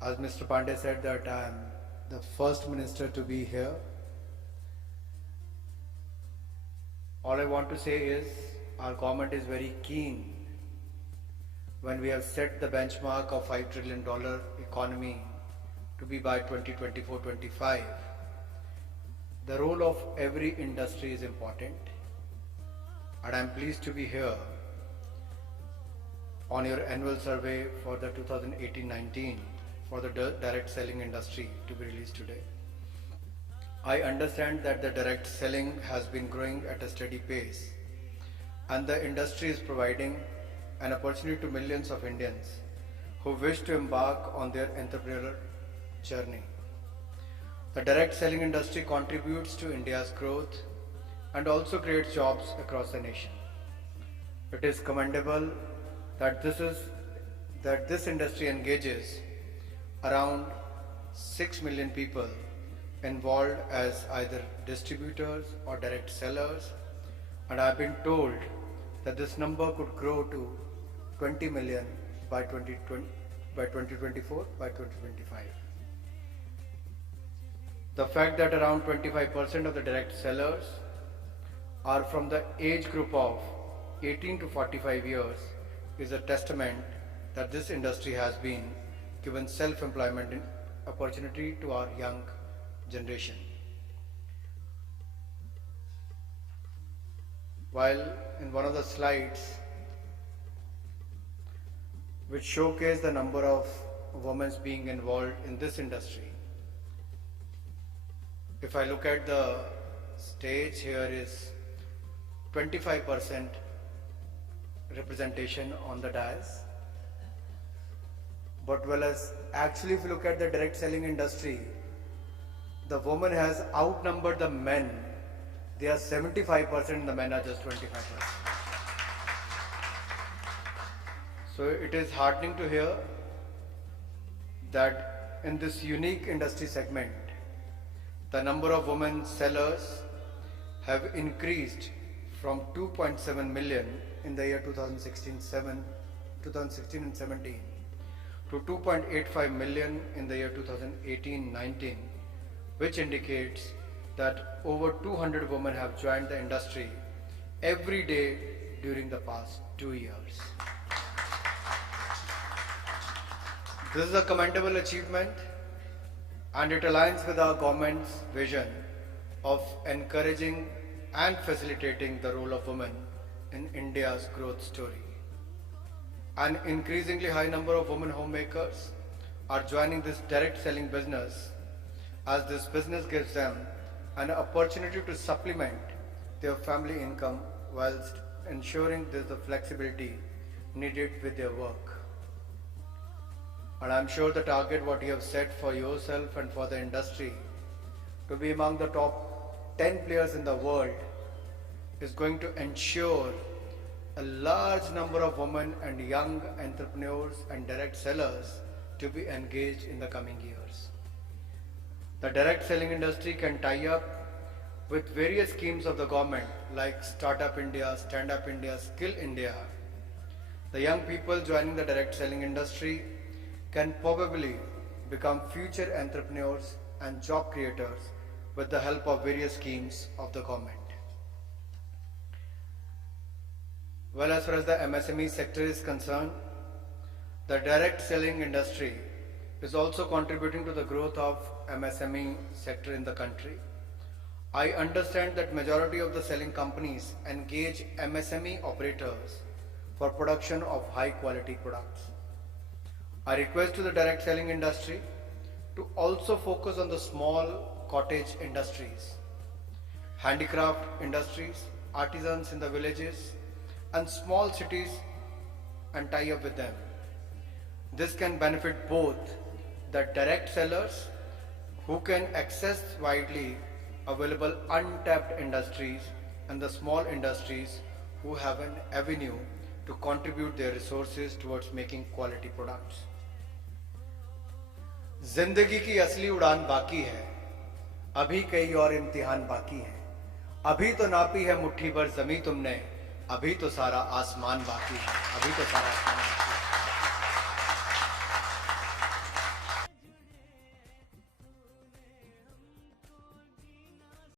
As Mr. Pandey said that I am the first minister to be here. All I want to say is our government is very keen when we have set the benchmark of $5 trillion economy to be by 2024-25. The role of every industry is important, and I am pleased to be here on your annual survey for the 2018-19 for the direct selling industry to be released today. I understand that the direct selling has been growing at a steady pace, and the industry is providing an opportunity to millions of Indians who wish to embark on their entrepreneurial journey. The direct selling industry contributes to India's growth and also creates jobs across the nation. It is commendable that this industry engages around 6 million people involved as either distributors or direct sellers, and I have been told that this number could grow to 20 million by 2024, by 2025. The fact that around 25% of the direct sellers are from the age group of 18 to 45 years is a testament that this industry has been given self-employment opportunity to our young generation. While in one of the slides which showcase the number of women being involved in this industry, if I look at the stage, here is 25% representation on the dais. But whereas actually if you look at the direct selling industry, the woman has outnumbered the men. They are 75% and the men are just 25%. So it is heartening to hear that in this unique industry segment, the number of women sellers have increased from 2.7 million in the year 2016 and 17 to 2.85 million in the year 2018-19, which indicates that over 200 women have joined the industry every day during the past 2 years. This is a commendable achievement, and it aligns with our government's vision of encouraging and facilitating the role of women in India's growth story. An increasingly high number of women homemakers are joining this direct selling business, as this business gives them an opportunity to supplement their family income whilst ensuring there's the flexibility needed with their work. And I'm sure the target what you have set for yourself and for the industry to be among the top 10 players in the world is going to ensure a large number of women and young entrepreneurs and direct sellers to be engaged in the coming years. The direct selling industry can tie up with various schemes of the government like Startup India, Stand Up India, Skill India. The young people joining the direct selling industry can probably become future entrepreneurs and job creators with the help of various schemes of the government. Well, as far as the MSME sector is concerned, the direct selling industry is also contributing to the growth of MSME sector in the country. I understand that majority of the selling companies engage MSME operators for production of high quality products. I request to the direct selling industry to also focus on the small cottage industries, handicraft industries, artisans in the villages and small cities, and tie up with them. This can benefit both the direct sellers who can access widely available untapped industries and the small industries who have an avenue to contribute their resources towards making quality products. जिंदगी की असली उड़ान बाकी है, अभी कई और इम्तिहान बाकी हैं। अभी तो नापी है मुट्ठी भर ज़मीं तुमने, अभी तो सारा आसमान बाकी है, अभी तो सारा आसमान बाकी है।